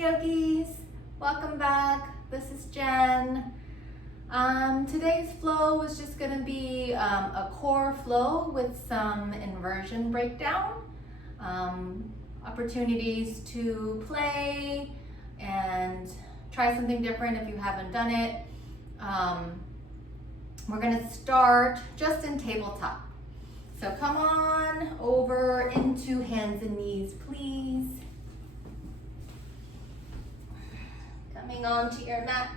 Hey yogis, welcome back. This is Jen. Today's flow is just going to be a core flow with some inversion breakdown, opportunities to play and try something different if you haven't done it. We're going to start just in tabletop. So come on over into hands and knees, please. Coming onto your mats.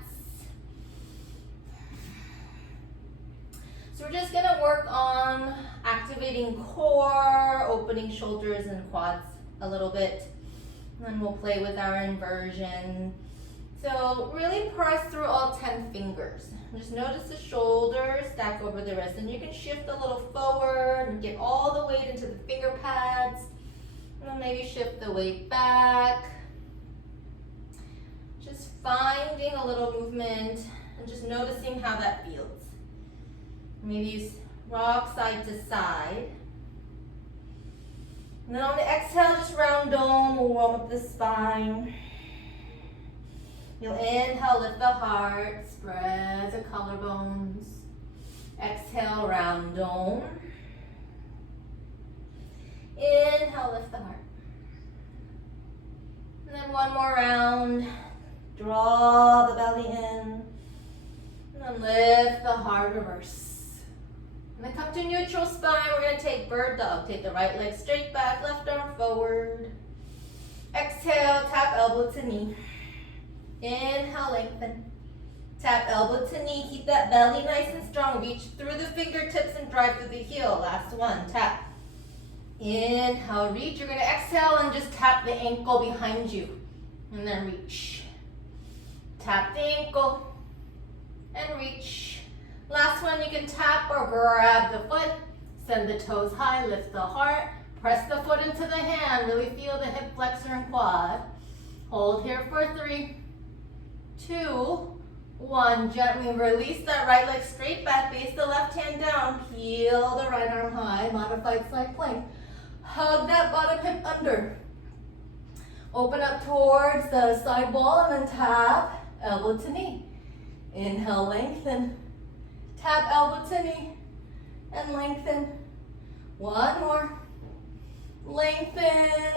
So we're just gonna work on activating core, opening shoulders and quads a little bit. And then we'll play with our inversion. So really press through all 10 fingers. Just notice the shoulders stack over the wrist, and you can shift a little forward and get all the weight into the finger pads. And then maybe shift the weight back. Just finding a little movement and just noticing how that feels. Maybe you rock side to side. And then on the exhale, just round dome, we'll warm up the spine. You'll inhale, lift the heart, spread the collarbones. Exhale, round dome. Inhale, lift the heart. And then one more round. Draw the belly in. And then lift the heart, reverse. And then come to neutral spine. We're going to take bird dog. Take the right leg straight back, left arm forward. Exhale, tap elbow to knee. Inhale, lengthen. Tap elbow to knee. Keep that belly nice and strong. Reach through the fingertips and drive through the heel. Last one. Tap. Inhale, reach. You're going to exhale and just tap the ankle behind you. And then reach. Tap the ankle and reach. Last one, you can tap or grab the foot. Send the toes high. Lift the heart. Press the foot into the hand. Really feel the hip flexor and quad. Hold here for 3, 2, 1. Gently release that right leg straight back. Base the left hand down. Peel the right arm high. Modified side plank. Hug that bottom hip under. Open up towards the side wall and then tap elbow to knee. Inhale, lengthen. Tap elbow to knee and lengthen. One more. Lengthen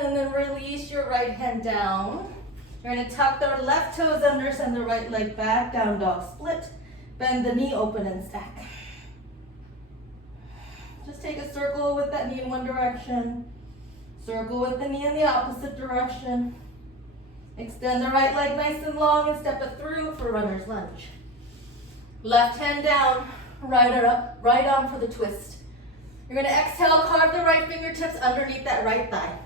and then release your right hand down. You're going to tuck the left toes under, send the right leg back, down dog split. Bend the knee, open and stack. Just take a circle with that knee in one direction. Circle with the knee in the opposite direction. Extend the right leg nice and long and step it through for runner's lunge. Left hand down, right arm for the twist. You're going to exhale, carve the right fingertips underneath that right thigh.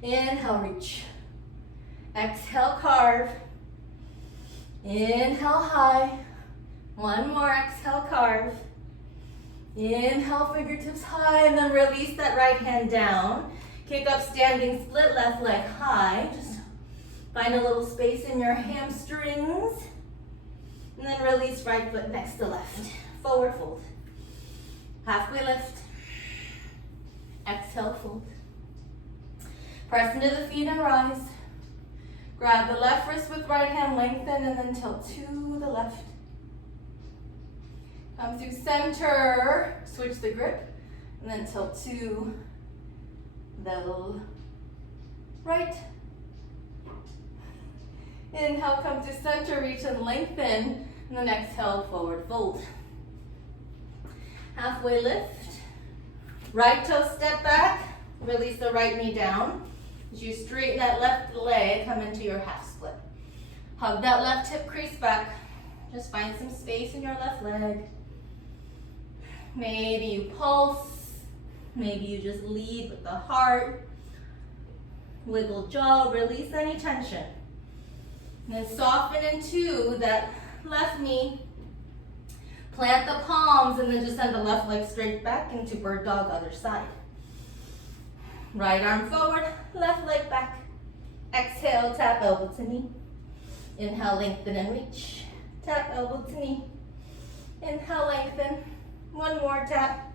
Inhale, reach. Exhale, carve. Inhale, high. One more, exhale, carve. Inhale, fingertips high, and then release that right hand down. Kick up, standing split, left leg high. Just find a little space in your hamstrings. And then release right foot next to left. Forward fold. Halfway lift. Exhale, fold. Press into the feet and rise. Grab the left wrist with right hand, lengthen, and then tilt to the left. Come through center, switch the grip, and then tilt to the right. Inhale, come to center, reach and lengthen, and then exhale, forward fold. Halfway lift. Right toe step back, release the right knee down. As you straighten that left leg, come into your half split. Hug that left hip crease back. Just find some space in your left leg. Maybe you pulse. Maybe you just lead with the heart. Wiggle jaw, release any tension. And then soften into that left knee. Plant the palms and then just send the left leg straight back into bird dog, other side. Right arm forward, left leg back. Exhale, tap elbow to knee. Inhale, lengthen and reach. Tap elbow to knee. Inhale, lengthen. One more tap.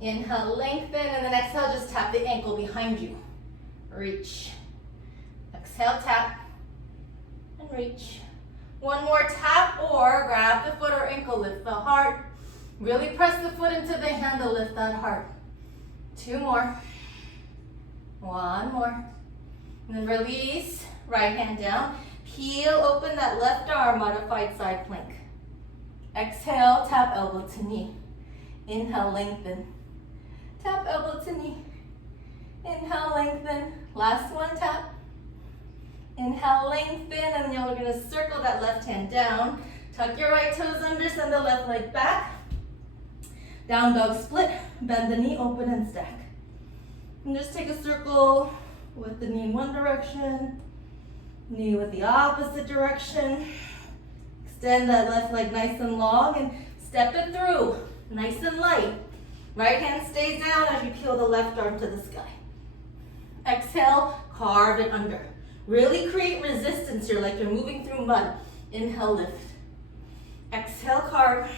Inhale, lengthen, and then exhale, just tap the ankle behind you. Reach. Exhale, tap, and reach. One more tap or grab the foot or ankle, lift the heart. Really press the foot into the handle, lift that heart. Two more. One more. And then release, right hand down. Peel open that left arm, modified side plank. Exhale, tap elbow to knee. Inhale, lengthen. Tap elbow to knee. Inhale, lengthen. Last one, tap. Inhale, lengthen, and you're going to circle that left hand down. Tuck your right toes under, send the left leg back. Down dog split, bend the knee, open and stack. And just take a circle with the knee in one direction, knee with the opposite direction. Extend that left leg nice and long and step it through, nice and light. Right hand stays down as you peel the left arm to the sky. Exhale, carve it under. Really create resistance here, like you're moving through mud. Inhale, lift. Exhale, carve.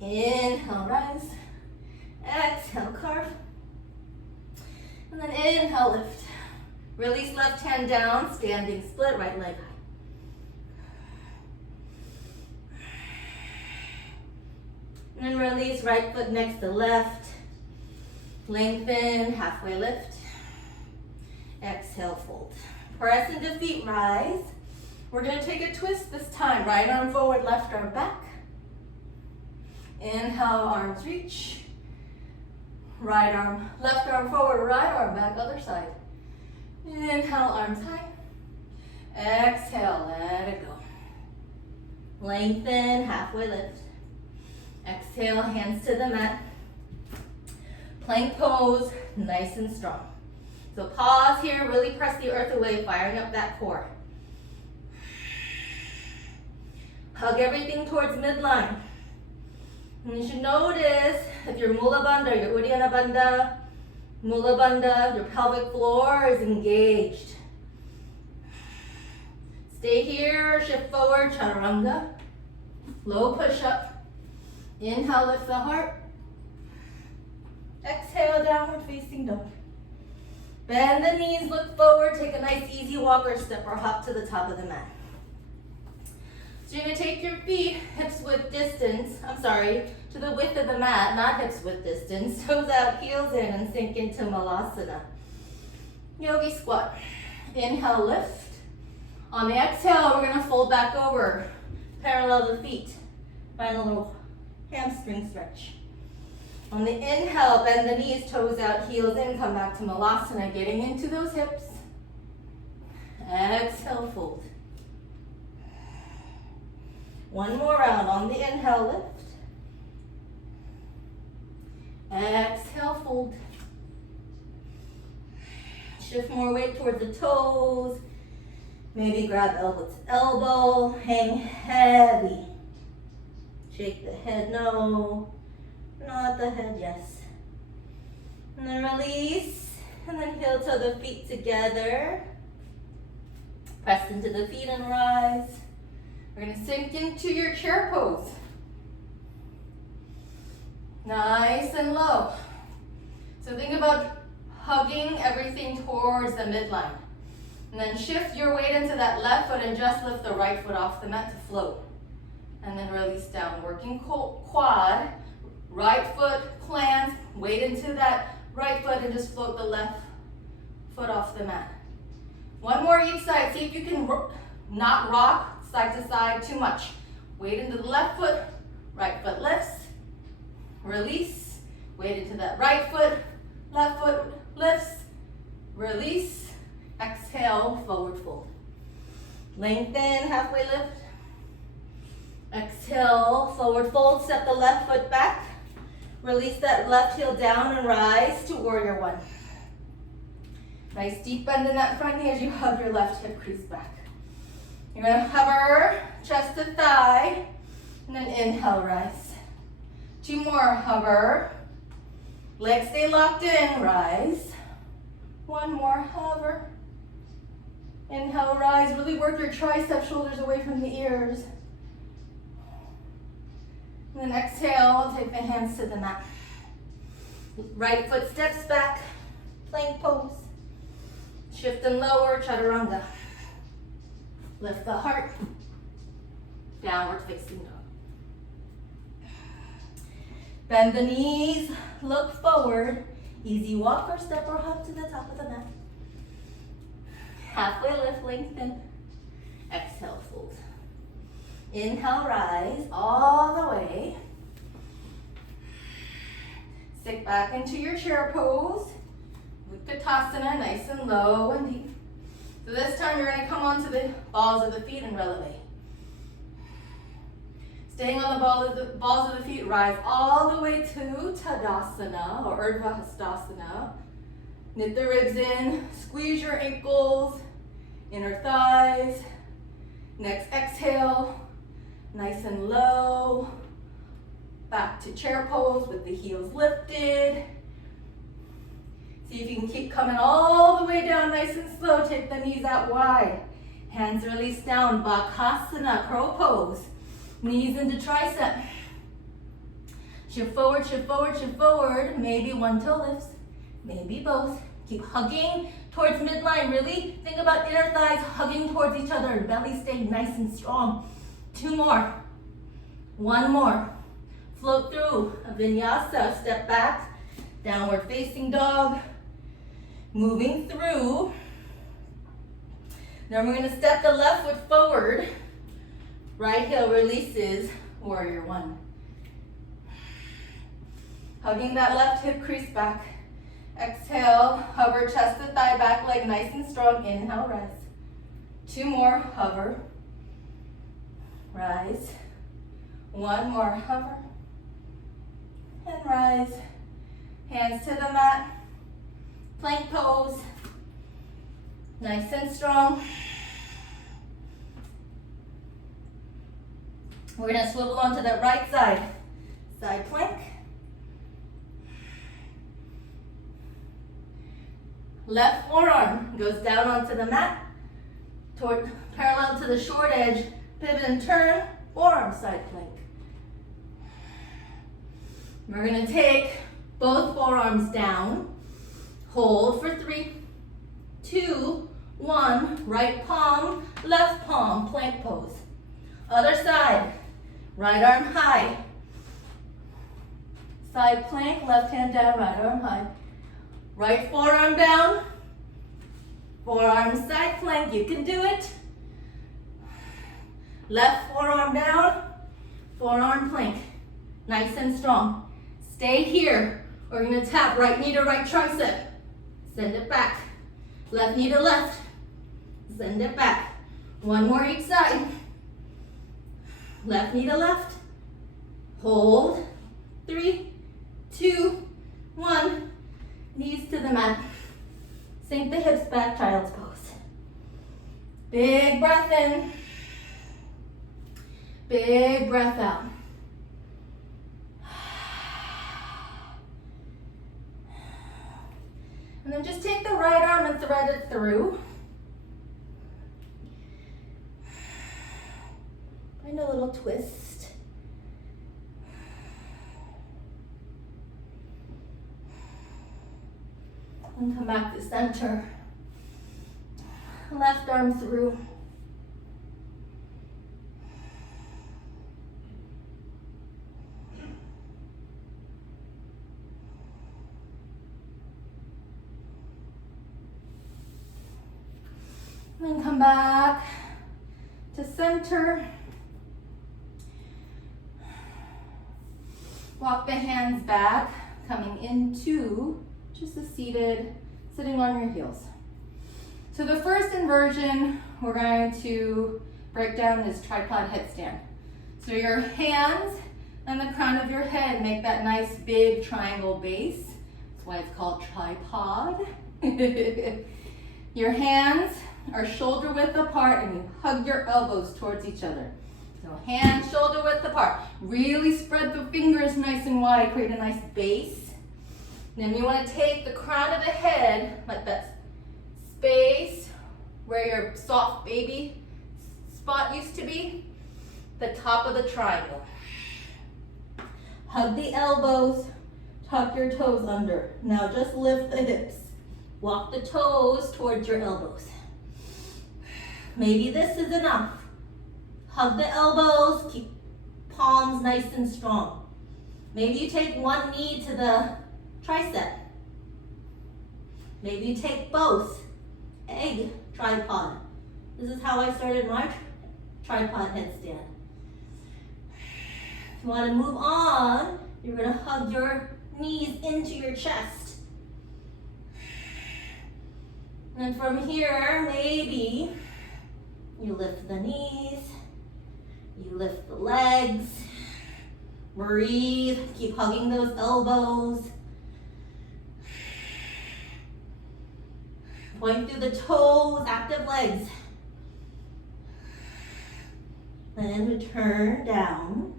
Inhale, rise. Exhale, carve. And then inhale, lift. Release left hand down, standing split, right leg high. And then release right foot next to left. Lengthen, halfway lift. Exhale, fold. Press into feet, rise. We're going to take a twist this time. Right arm forward, left arm back. Inhale, arms reach. Right arm, left arm forward, right arm back, other side. Inhale, arms high. Exhale, let it go. Lengthen, halfway lift. Exhale, hands to the mat. Plank pose, nice and strong. So pause here, really press the earth away, firing up that core. Hug everything towards midline. And you should notice if your Mula Bandha, your Uddiyana Bandha, Mula Bandha, your pelvic floor is engaged. Stay here, shift forward, chaturanga. Low push up. Inhale, lift the heart. Exhale, downward facing dog. Bend the knees, look forward, take a nice easy walk or step or hop to the top of the mat. So you're going to take your feet hips width distance, to the width of the mat, not hips width distance. Toes out, heels in, and sink into Malasana. Yogi squat. Inhale, lift. On the exhale, we're going to fold back over. Parallel the feet. Find a little hamstring stretch. On the inhale, bend the knees, toes out, heels in, come back to Malasana, getting into those hips. Exhale, fold. One more round. On the inhale, lift. Exhale, fold. Shift more weight towards the toes. Maybe grab elbow to elbow. Hang heavy. Shake the head, no. Not the head, yes. And then release. And then heel toe the feet together. Press into the feet and rise. We're going to sink into your chair pose. Nice and low. So think about hugging everything towards the midline. And then shift your weight into that left foot and just lift the right foot off the mat to float. And then release down, working quad. Right foot plants, weight into that right foot and just float the left foot off the mat. One more each side. See if you can not rock side to side too much. Weight into the left foot, right foot lifts, release. Weight into that right foot, left foot lifts, release. Exhale, forward fold. Lengthen, halfway lift. Exhale, forward fold. Step the left foot back. Release that left heel down and rise to warrior one. Nice deep bend in that front knee as you hug your left hip crease back. You're going to hover chest to thigh, and then inhale, rise. Two more, hover. Legs stay locked in, rise. One more, hover. Inhale, rise. Really work your triceps, shoulders away from the ears. And then exhale, take the hands to the mat. Right foot steps back, plank pose. Shift Shift and lower, chaturanga. Lift the heart. Downward facing dog. Bend the knees, look forward. Easy walk or step or hop to the top of the mat. Halfway lift, lengthen. Exhale, fold. Inhale, rise all the way. Sink back into your chair pose. Utkatasana, nice and low and deep. So this time you're going to come onto the balls of the feet and releve. Staying on the balls of the feet, rise all the way to Tadasana or Urdhva Hastasana. Knit the ribs in, squeeze your ankles, inner thighs. Next exhale, nice and low. Back to chair pose with the heels lifted. See if you can keep coming all the way down nice and slow. Take the knees out wide. Hands release down, Bakasana, crow pose. Knees into tricep. Shift forward, shift forward, shift forward. Maybe one toe lifts, maybe both. Keep hugging towards midline. Really think about inner thighs hugging towards each other. Belly staying nice and strong. 2 more. 1 more. Float through a vinyasa. Step back. Downward facing dog. Moving through. Then we're going to step the left foot forward. Right heel releases, warrior 1. Hugging that left hip crease back. Exhale, hover chest to thigh, back leg nice and strong. Inhale, rise. 2 more, hover. Rise. 1 more, hover. And rise. Hands to the mat. Plank pose. Nice and strong. We're going to swivel onto the right side. Side plank. Left forearm goes down onto the mat, parallel to the short edge. Pivot and turn, forearm side plank. We're going to take both forearms down. Hold for 3, 2, 1. Right palm, left palm, plank pose. Other side. Right arm high. Side plank, left hand down, right arm high. Right forearm down. Forearm side plank, you can do it. Left forearm down. Forearm plank. Nice and strong. Stay here. We're going to tap right knee to right tricep. Send it back. Left knee to left. Send it back. 1 more each side. Left knee to left. Hold. 3, 2, 1. Knees to the mat. Sink the hips back, child's pose. Big breath in. Big breath out. And then just take the right arm and thread it through. Find a little twist. And come back to center. Left arm through. And come back to center. Walk the hands back, coming into just a seated, sitting on your heels. So the first inversion we're going to break down is tripod headstand. So your hands and the crown of your head make that nice big triangle base. That's why it's called tripod. Your hands are shoulder width apart and you hug your elbows towards each other. So hands shoulder width apart. Really spread the fingers nice and wide, create a nice base. Then you want to take the crown of the head, like that space where your soft baby spot used to be, the top of the triangle. Hug the elbows, tuck your toes under. Now just lift the hips. Walk the toes towards your elbows. Maybe this is enough. Hug the elbows, keep palms nice and strong. Maybe you take one knee to the tricep. Maybe you take both. Egg tripod. This is how I started my tripod headstand. If you want to move on, you're going to hug your knees into your chest. And from here, maybe you lift the knees, you lift the legs, breathe, keep hugging those elbows. Point through the toes, active legs. Then return down.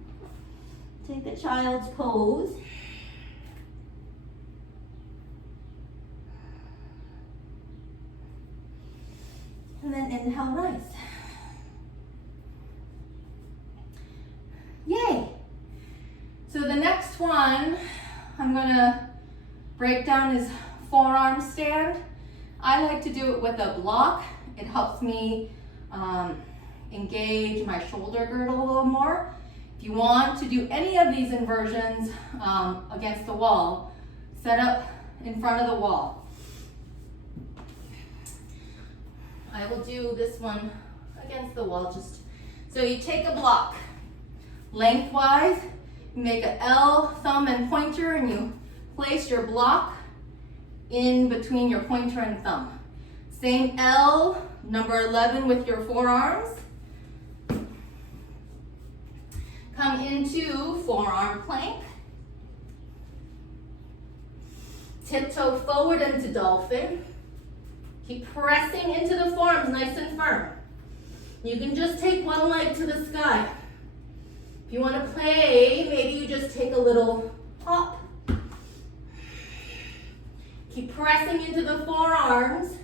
Take the child's pose. And then inhale, rise. Yay! So the next one I'm gonna break down is forearm stand. I like to do it with a block. It helps me engage my shoulder girdle a little more. If you want to do any of these inversions against the wall, set up in front of the wall. I will do this one against the wall. So you take a block lengthwise, you make an L, thumb, and pointer, and you place your block in between your pointer and thumb. Same L, number 11 with your forearms. Come into forearm plank. Tiptoe forward into dolphin. Keep pressing into the forearms nice and firm. You can just take one leg to the sky. If you want to play, maybe you just take a little hop. Keep pressing into the forearms.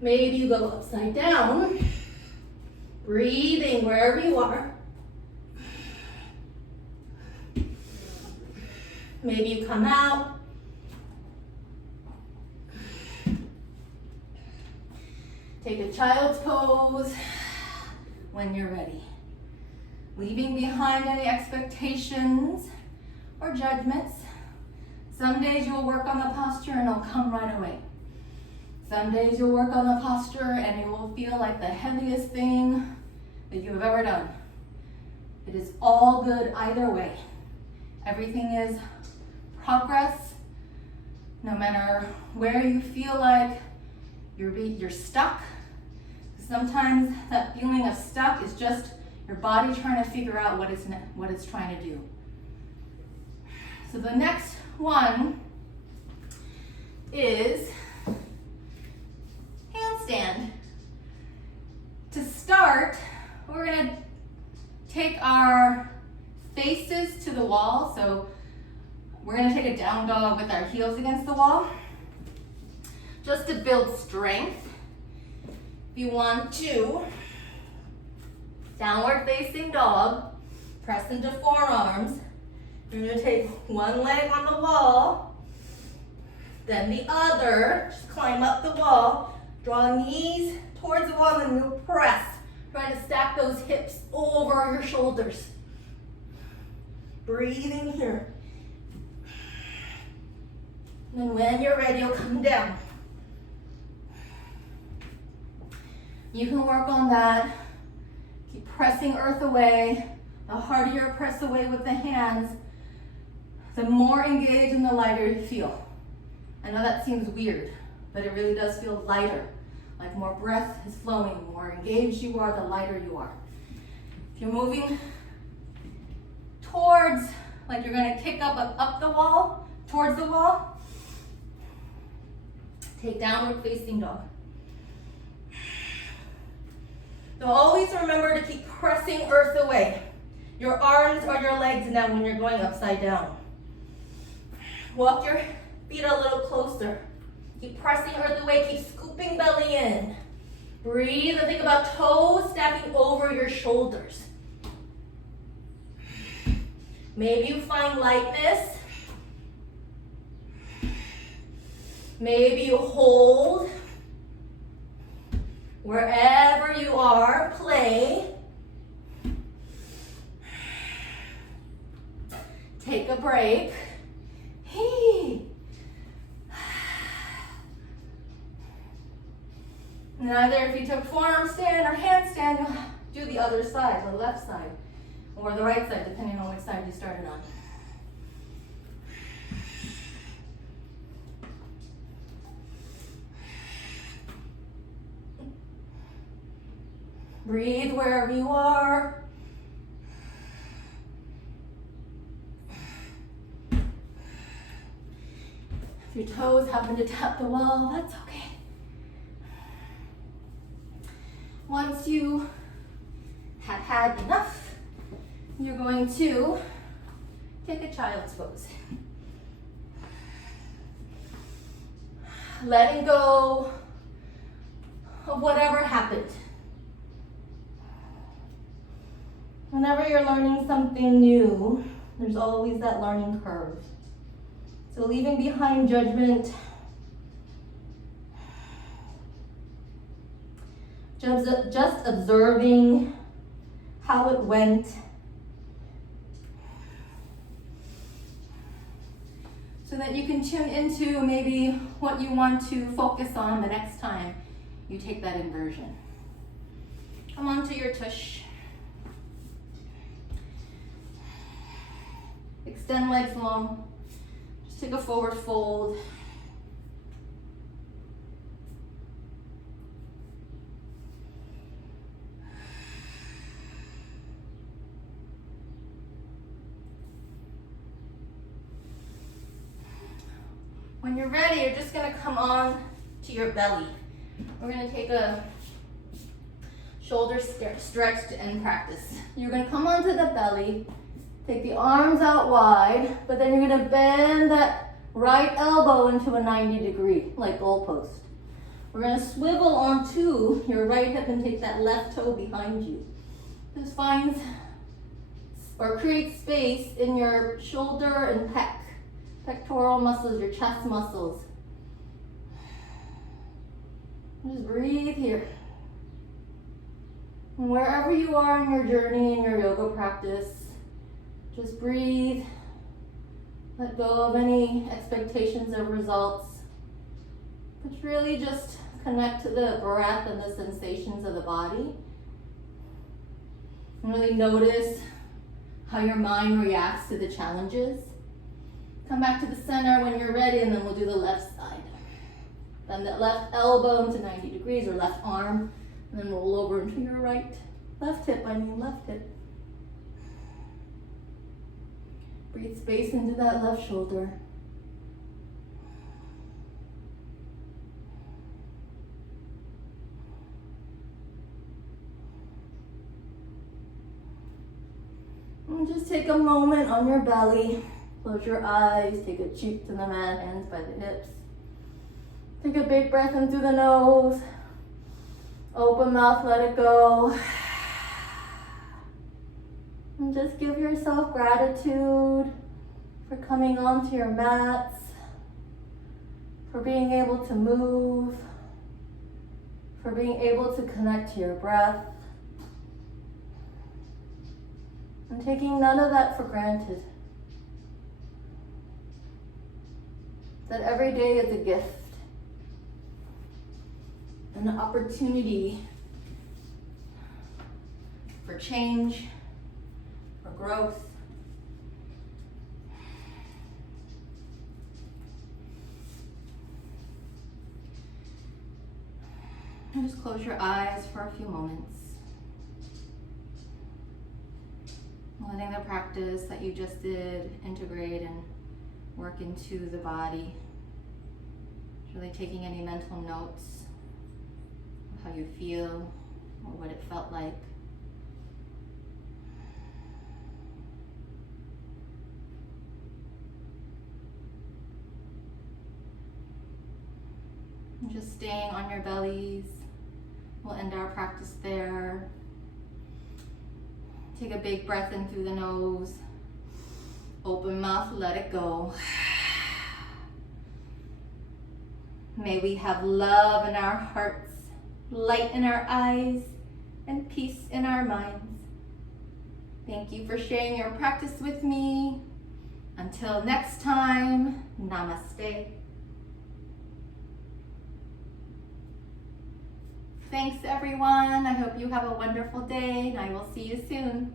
Maybe you go upside down. Breathing wherever you are. Maybe you come out. Take a child's pose when you're ready. Leaving behind any expectations or judgments. Some days you'll work on the posture and it'll come right away. Some days you'll work on the posture and it will feel like the heaviest thing that you have ever done. It is all good either way. Everything is progress, no matter where you feel like you're stuck. Sometimes that feeling of stuck is just your body trying to figure out what it's trying to do. So the next one is handstand. To start, we're going to take our faces to the wall. So we're going to take a down dog with our heels against the wall, just to build strength. If you want to, downward facing dog, press into forearms. You're going to take one leg on the wall, then the other, just climb up the wall, draw knees towards the wall, and you press, trying to stack those hips over your shoulders. Breathing here. And when you're ready, you'll come down. You can work on that. Keep pressing earth away. The harder you press away with the hands, the more engaged and the lighter you feel. I know that seems weird, but it really does feel lighter. Like more breath is flowing, the more engaged you are, the lighter you are. If you're moving towards, like you're gonna kick up the wall, towards the wall, take downward facing dog. So always remember to keep pressing earth away. Your arms or your legs down when you're going upside down. Walk your feet a little closer. Keep pressing earth away, keep scooping belly in. Breathe and think about toes stacking over your shoulders. Maybe you find lightness. Maybe you hold wherever you are, play. Take a break. And either if you took forearm stand or handstand, you'll do the other side, the left side, or the right side, depending on which side you started on. Breathe wherever you are. If your toes happen to tap the wall, that's okay. Once you have had enough, you're going to take a child's pose. Letting go of whatever happened. Whenever you're learning something new, there's always that learning curve. So leaving behind judgment, just observing how it went. So that you can tune into maybe what you want to focus on the next time you take that inversion. Come onto your tush. Extend legs long. Just take a forward fold. When you're ready, you're just going to come on to your belly. We're going to take a shoulder stretch to end practice. You're going to come onto the belly, take the arms out wide, but then you're going to bend that right elbow into a 90 degree, like goalpost. We're going to swivel onto your right hip and take that left toe behind you. This finds or creates space in your shoulder and pectoral muscles, your chest muscles. Just breathe here. And wherever you are in your journey, in your yoga practice, just breathe. Let go of any expectations of results. But really just connect to the breath and the sensations of the body. And really notice how your mind reacts to the challenges. Come back to the center when you're ready, and then we'll do the left side. Bend that left elbow into 90 degrees, or left arm, and then roll over into your left hip. Breathe space into that left shoulder. And just take a moment on your belly. Close your eyes, take a cheek to the mat, hands by the hips. Take a big breath in through the nose. Open mouth, let it go. And just give yourself gratitude for coming onto your mats, for being able to move, for being able to connect to your breath, and taking none of that for granted. That every day is a gift, an opportunity for change, for growth. And just close your eyes for a few moments. Letting the practice that you just did integrate and work into the body. Really taking any mental notes of how you feel or what it felt like. And just staying on your bellies. We'll end our practice there. Take a big breath in through the nose. Open mouth, let it go. May we have love in our hearts, light in our eyes, and peace in our minds. Thank you for sharing your practice with me. Until next time, namaste. Thanks everyone. I hope you have a wonderful day and I will see you soon.